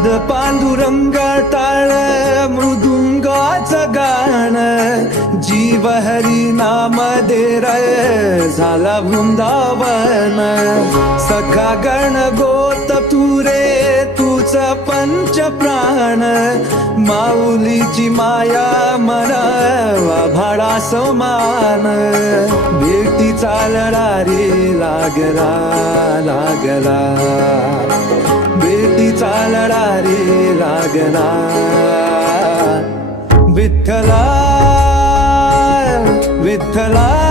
नाद पांडुरंग टाळ मृदुंगाचं गाण जीव हरी नाम दे रे झाला वृंदावन सखा गण गोत तू रे तूच पंच प्राण माऊलीची माया मन भाडा समान भेटी चालला रे लागला लागला भेटी चालला रे लागला विठ्ठला विठ्ठला